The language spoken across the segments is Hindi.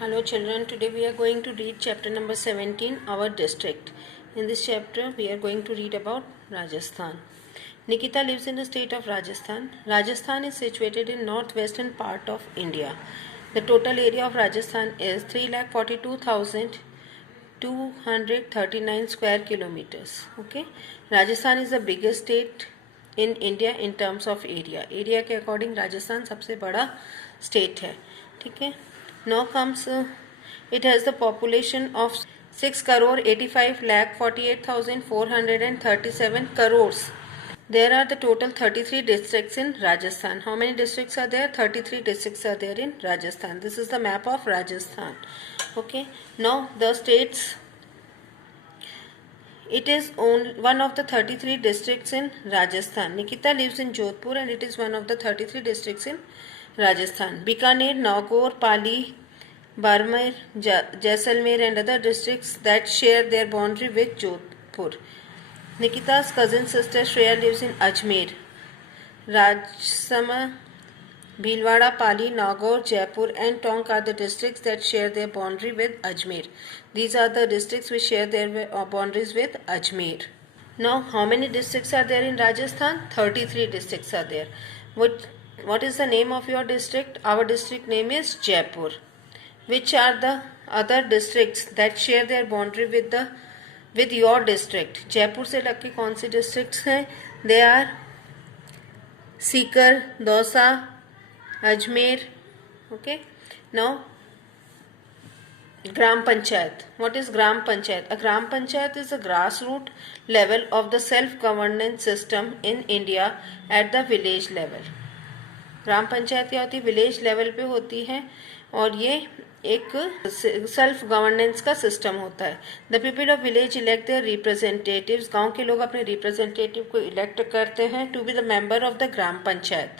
Hello children, today we are going to read chapter number 17, our district. In this chapter we are going to read about Rajasthan. Nikita lives in the state of Rajasthan. Rajasthan is situated in northwestern part of India. The total area of Rajasthan is 3,42,239 square kilometers. Okay, Rajasthan is the biggest state in India in terms of area. Area के according राजस्थान सबसे बड़ा state है. ठीक है. Now comes it has the population of 6,85,48,437 crores. There are the total 33 districts in Rajasthan. How many districts are there? 33 districts are there in Rajasthan. This is the map of Rajasthan. Okay. Now the states. It is one of the 33 districts in Rajasthan. Nikita lives in Jodhpur and it is one of the 33 districts in Rajasthan. Bikaner, Nagaur, Pali, Barmer, Jaisalmer and other districts that share their boundary with Jodhpur. Nikita's cousin sister Shreya lives in Ajmer. Rajsamand, Bhilwara, Pali, Nagaur, Jaipur and Tonk are the districts that share their boundary with Ajmer. These are the districts which share their boundaries with Ajmer. Now, how many districts are there in Rajasthan? 33 districts are there. What is the name of your district? Our district name is Jaipur. Which are the other districts that share their boundary with your district? Jaipur से लग के कौन सी districts हैं? They are Sikar, Dausa, Ajmer. Okay. Now, Gram Panchayat. What is Gram Panchayat? A Gram Panchayat is a grassroots level of the self-governance system in India at the village level. ग्राम पंचायत क्या होती है? विलेज लेवल पे होती है और ये एक सेल्फ गवर्नेंस का सिस्टम होता है. The people of village elect their representatives. गांव के लोग अपने रिप्रेजेंटेटिव को इलेक्ट करते हैं to be the member of the Gram Panchayat.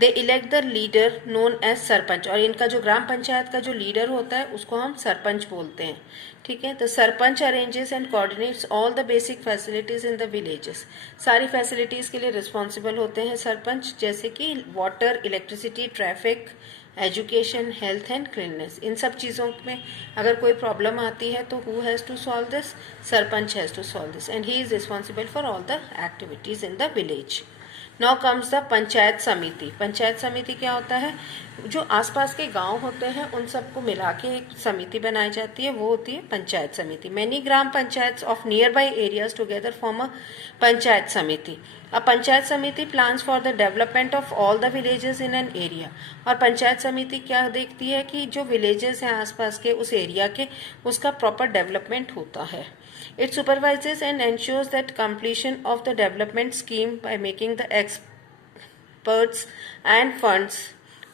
They elect the leader known as sarpanch. और इनका जो ग्राम पंचायत का जो लीडर होता है उसको हम सरपंच बोलते हैं. ठीक है. तो sarpanch arranges and coordinates all the basic facilities in the villages. सारी फैसिलिटीज के लिए रिस्पॉन्सिबल होते हैं सरपंच, जैसे कि water, electricity, traffic, education, health and cleanness. इन सब चीज़ों में अगर कोई प्रॉब्लम आती है तो who has to solve this? Sarpanch has to solve this and he is responsible for all the activities in the village. Now comes the panchayat samiti. Panchayat समिति क्या होता है? जो आसपास के गांव होते हैं उन सबको मिला के एक समिति बनाई जाती है, वो होती है पंचायत समिति. Many gram panchayat of near by areas together form a panchayat समिति. अ पंचायत समिति plans for the development of all the villages in an area. और पंचायत समिति क्या देखती है कि जो विलेजेस हैं आसपास के उस एरिया के, उसका प्रॉपर डेवलपमेंट होता है. It supervises and ensures that completion of the development scheme by making the experts and funds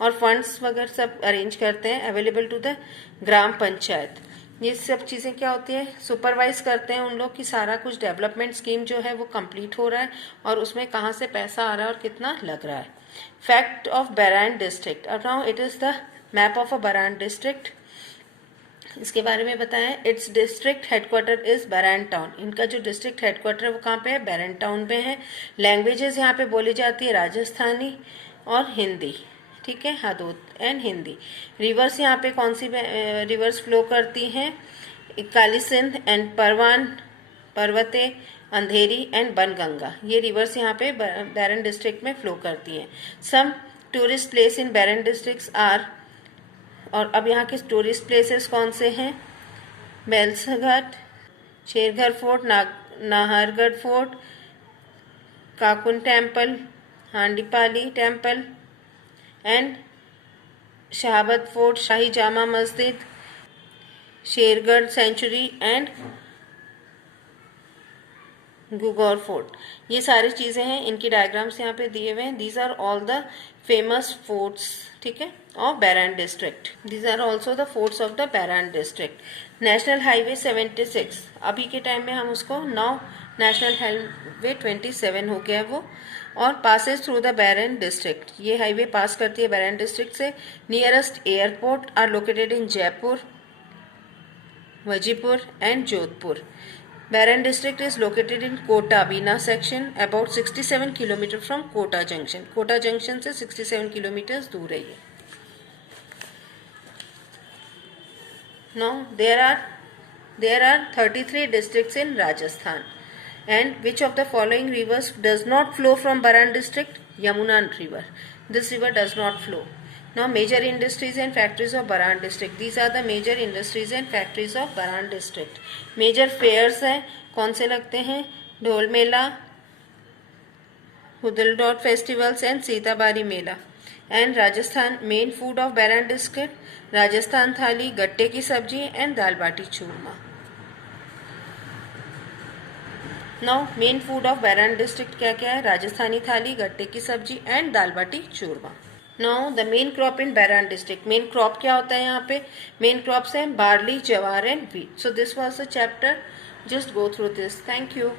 और फंड्स वगैरह सब अरेंज करते हैं available to the Gram panchayat. ये सब चीज़ें क्या होती है? सुपरवाइज करते हैं उन लोग कि सारा कुछ डेवलपमेंट स्कीम जो है वो कंप्लीट हो रहा है और उसमें कहाँ से पैसा आ रहा है और कितना लग रहा है. Fact of Baran district. और now it is the map of a Baran district. इसके बारे में बताएं. It's district headquarter is Baran town. इनका जो डिस्ट्रिक्ट हेडक्वार्टर है वो कहाँ पे है? बरान टाउन पे है. लैंग्वेजेस यहाँ पे बोली जाती है राजस्थानी और हिंदी. ठीक है, हादोद एंड हिंदी. रिवर्स यहाँ पे कौन सी रिवर्स फ्लो करती हैं? काली सिंध एंड परवान, पर्वते, अंधेरी एंड बनगंगा. ये रिवर्स यहाँ पे बरान डिस्ट्रिक्ट में फ्लो करती हैं. Some tourist place in Baran district are. और अब यहाँ के टूरिस्ट प्लेसेस कौन से हैं? Belasghat, Shergarh fort, Nahargarh fort, Kakun temple, Handipali temple and Shahabad fort, Shahi Jama Masjid, Shergarh sanctuary and Gugor fort. ये सारी चीज़ें हैं. इनकी डायग्राम्स यहाँ पे दिए हुए हैं. These are all the famous forts. ठीक है, of Baran district. These are also the forts of the Baran district. National highway 76. अभी के टाइम में हम उसको नाउ नेशनल हाईवे 27 हो गया है वो, और passes through the Baran district. ये हाईवे पास करती है बरान डिस्ट्रिक्ट से. Nearest airport are located in Jaipur, Vajipur and Jodhpur. Baran district is located in Kota Bina section, about 67 km from Kota junction. Kota junction से 67 किलोमीटर दूर है ये. Now there are 33 districts in Rajasthan. And which of the following rivers does not flow from Baran district? Yamuna river. This river does not flow. Now major industries and factories of Baran district. These are the major industries and factories of Baran district. Major fairs हैं, कौन से लगते हैं? ढोल मेला, हुदल dot festivals and Sitabari Mela. And Rajasthan main food of Baran district, Rajasthan thali, gatte ki sabzi and dal baati churma. Now main food of Baran district क्या क्या है? Rajasthani thali, gatte ki sabzi and dal baati churma. Now the main crop in Baran district. Main crop क्या होता है यहाँ पे? मेन क्रॉप्स हैं barley, jowar and wheat. So this was the chapter. Just go through this. Thank you.